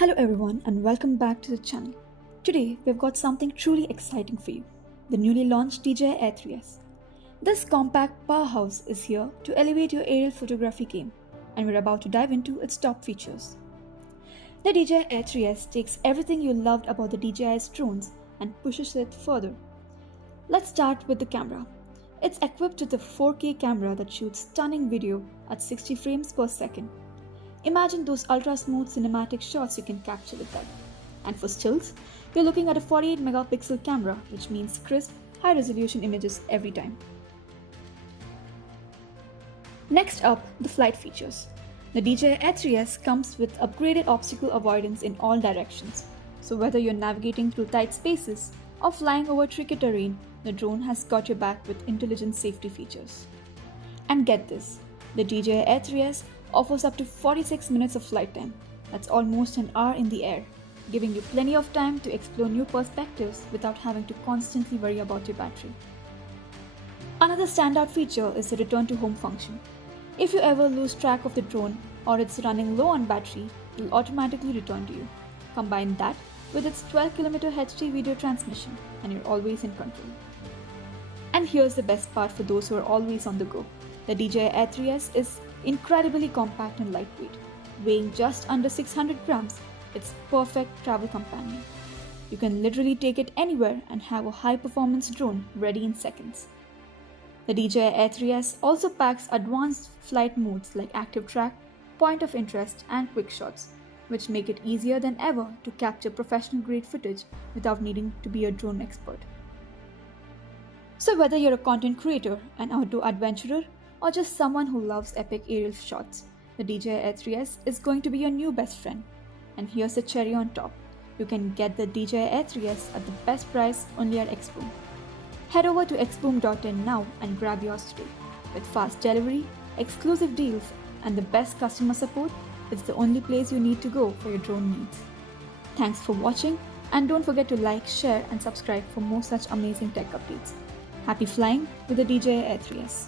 Hello everyone and welcome back to the channel. Today we've got something truly exciting for you, the newly launched DJI Air 3s. This compact powerhouse is here to elevate your aerial photography game, and we're about to dive into its top features. The DJI Air 3s takes everything you loved about the DJI's drones and pushes it further. Let's start with the camera. It's equipped with a 4K camera that shoots stunning video at 60 frames per second. Imagine those ultra-smooth cinematic shots you can capture with that. And for stills, you're looking at a 48 megapixel camera, which means crisp, high-resolution images every time. Next up, the flight features. The DJI Air 3s comes with upgraded obstacle avoidance in all directions. So whether you're navigating through tight spaces or flying over tricky terrain, the drone has got your back with intelligent safety features. And get this, the DJI Air 3s offers up to 46 minutes of flight time. That's almost an hour in the air, giving you plenty of time to explore new perspectives without having to constantly worry about your battery. Another standout feature is the return to home function. If you ever lose track of the drone or it's running low on battery, it will automatically return to you. Combine that with its 12km HD video transmission and you're always in control. And here's the best part for those who are always on the go. The DJI Air 3s is incredibly compact and lightweight. Weighing just under 600 grams, it's perfect travel companion. You can literally take it anywhere and have a high-performance drone ready in seconds. The DJI Air 3s also packs advanced flight modes like active track, point of interest, and quick shots, which make it easier than ever to capture professional-grade footage without needing to be a drone expert. So whether you're a content creator, an outdoor adventurer, or just someone who loves epic aerial shots, the DJI Air 3s is going to be your new best friend. And here's the cherry on top. You can get the DJI Air 3s at the best price only at Xboom. Head over to xboom.in now and grab yours today. With fast delivery, exclusive deals, and the best customer support, it's the only place you need to go for your drone needs. Thanks for watching, and don't forget to like, share, and subscribe for more such amazing tech updates. Happy flying with the DJI Air 3s.